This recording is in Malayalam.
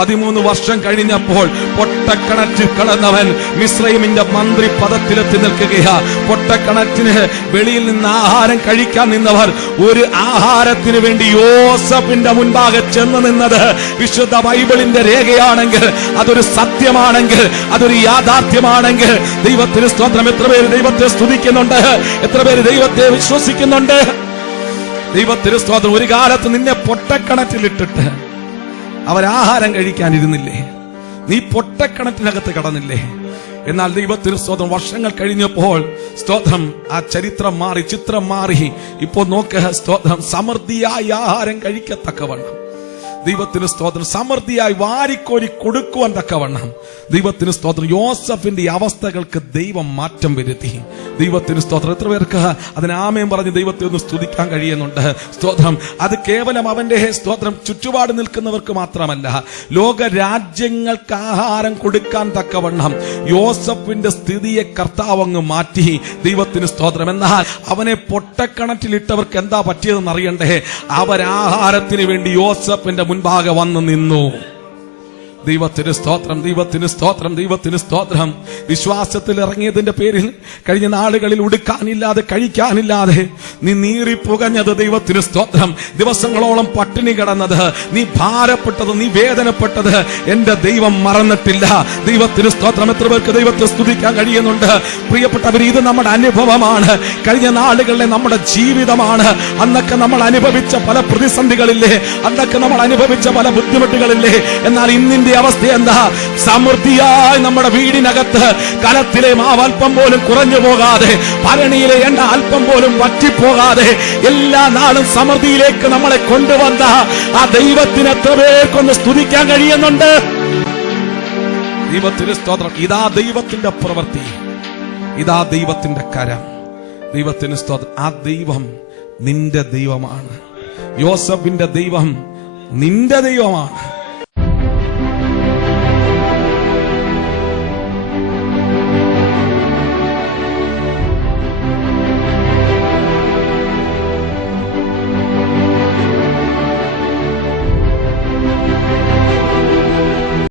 13 വർഷം കഴിഞ്ഞപ്പോൾ പൊട്ടക്കിണറ്റിൽ കിടന്നവൻ മിസ്രൈമിന്റെ മന്ത്രി പദത്തിലെത്തി നിൽക്കുകയാ. പൊട്ടക്കിണറ്റിന് വെളിയിൽ നിന്ന് ആഹാരം കഴിക്കാൻ നിന്നവർ ഒരു ആഹാരത്തിന് വേണ്ടി യോസഫിന്റെ മുൻപാകെ ചെന്ന് നിന്നത് വിശുദ്ധ ബൈബിളിന്റെ രേഖയാണെങ്കിൽ, അതൊരു സത്യമാണെങ്കിൽ, അതൊരു യാഥാർത്ഥ്യമാണെങ്കിൽ ദൈവത്തിന് സ്തോത്രം. എത്ര പേര് ദൈവത്തെ സ്തുതിക്കുന്നുണ്ട്? എത്ര പേര് ദൈവത്തെ വിശ്വസിക്കുന്നുണ്ട്? ദൈവത്തിന് സ്തോത്രം. ഒരു കാലത്ത് നിന്നെ പൊട്ടക്കിണറ്റിലിട്ടിട്ട് അവരാഹാരം കഴിക്കാനിരുന്നില്ലേ? നീ പൊട്ടക്കിണറ്റിനകത്ത് കടന്നില്ലേ? എന്നാൽ ദൈവത്തിന് സ്തോത്രം. വർഷങ്ങൾ കഴിഞ്ഞപ്പോൾ സ്തോത്രം ആ ചരിത്രം മാറി, ചിത്രം മാറി. ഇപ്പോൾ നോക്ക് സ്തോത്രം, സമൃദ്ധിയായി ആഹാരം കഴിക്കത്തക്കവണ്ണം ദൈവത്തിന് സ്തോത്രം, സമൃദ്ധിയായി വാരിക്കോരി കൊടുക്കുവാൻ തക്കവണ്ണം ദൈവത്തിന് സ്തോത്രം. യോസഫിന്റെ അവസ്ഥകൾക്ക് ദൈവം മാറ്റം വരുത്തി. ദൈവത്തിന് സ്തോത്രം. എത്ര പേർക്ക് അതിന് ആമേൻ പറഞ്ഞ് ദൈവത്തെ ഒന്ന് സ്തുതിക്കാൻ കഴിയുന്നുണ്ട്? സ്തോത്രം. അത് കേവലം അവന്റെ സ്തോത്രം ചുറ്റുപാട് നിൽക്കുന്നവർക്ക് മാത്രമല്ല, ലോക രാജ്യങ്ങൾക്ക് ആഹാരം കൊടുക്കാൻ തക്കവണ്ണം യോസഫിന്റെ സ്ഥിതിയെ കർത്താവ് അങ്ങ് മാറ്റി. ദൈവത്തിന് സ്തോത്രം. എന്നാൽ അവനെ പൊട്ടക്കിണറ്റിലിട്ടവർക്ക് എന്താ പറ്റിയതെന്ന് അറിയണ്ടേ? അവരാഹാരത്തിന് വേണ്ടി യോസഫിന്റെ മുൻപാകെ വന്നു നിന്നു. ദൈവത്തിന് സ്തോത്രം, ദൈവത്തിന് സ്തോത്രം, ദൈവത്തിന് സ്തോത്രം. വിശ്വാസത്തിൽ ഇറങ്ങിയതിന്റെ പേരിൽ കഴിഞ്ഞ നാളുകളിൽ ഉടുക്കാനില്ലാതെ കഴിക്കാനില്ലാതെ നീ നീറിപ്പുകഞ്ഞത് ദൈവത്തിന് സ്തോത്രം. ദിവസങ്ങളോളം പട്ടിണി കിടന്നത്, നീ ഭാരപ്പെട്ടത്, നീ വേദനപ്പെട്ടത് എന്റെ ദൈവം മറന്നിട്ടില്ല. ദൈവത്തിന് സ്തോത്രം. എത്ര പേർക്ക് ദൈവത്തെ സ്തുതിക്കാൻ കഴിയുന്നുണ്ട്? പ്രിയപ്പെട്ടവർ, ഇത് നമ്മുടെ അനുഭവമാണ്. കഴിഞ്ഞ നാളുകളിലെ നമ്മുടെ ജീവിതമാണ്. അന്നൊക്കെ നമ്മൾ അനുഭവിച്ച പല പ്രതിസന്ധികളില്ലേ? അന്നൊക്കെ നമ്മൾ അനുഭവിച്ച പല ബുദ്ധിമുട്ടുകളില്ലേ? എന്നാൽ ഇന്നിന്റെ അവസ്ഥ എന്താ? സമൃദ്ധിയായി നമ്മുടെ വീടിനകത്ത് കലത്തിലെ മാവ് അല്പം പോലും കുറഞ്ഞു പോകാതെ, ഭരണിയിലെ എണ്ണ അല്പം പോലും വറ്റിപ്പോകാതെ എല്ലാ നാളും സമൃദ്ധിയിലേക്ക് നമ്മളെ കൊണ്ടുവന്ന ആ ദൈവത്തിന് എത്ര പേർക്കൊന്ന് സ്തുതിക്കാൻ കഴിയുന്നുണ്ട്? ദൈവത്തിന് സ്തോത്രം. ഇതാ ദൈവത്തിന്റെ പ്രവൃത്തി, ഇതാ ദൈവത്തിന്റെ കരം. ദൈവത്തിന് സ്തോത്രം. ആ ദൈവം നിന്റെ ദൈവമാണ്. യോസഫിന്റെ ദൈവം നിന്റെ ദൈവമാണ്.